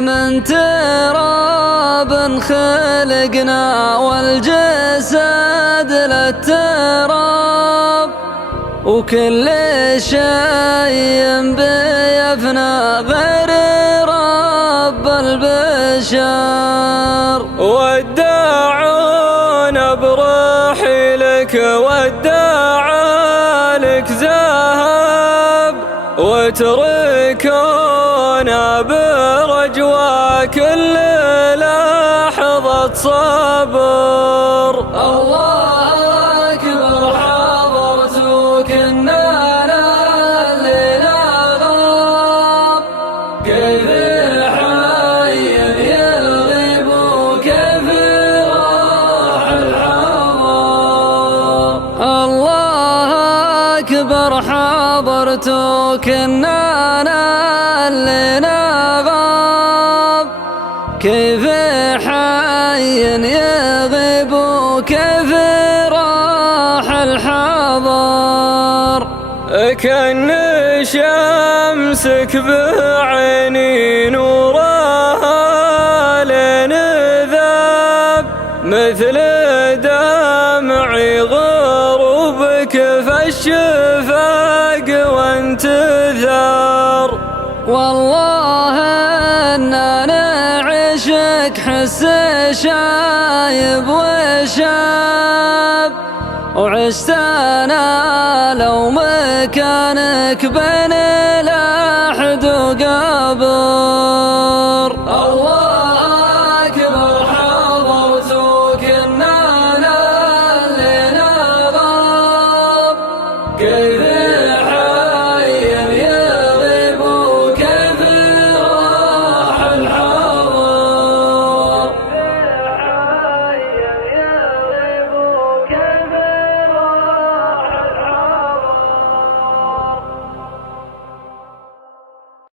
من تراب خلقنا والجسد للتراب، وكل شيء بيفنى غير رب البشر. وداعونا بروحي لك وداع لك ذهب، وتركونا برجوى كل لحظة صبر. الله أكبر حضرتك إننا الليلة غاب، كيف حي يغيب وكيف راح الحضر. الله أكبر حضرتك إننا الليلة غاب، كيف حي يغيب وكيف راح الحضر. كأن شمسك بعيني نورها لنذاب، مثل دمعي غروبك فالشفاق وانتثار. والله إننا نعشق حس شايب وشاب، وعشت أنا لو مكانك بين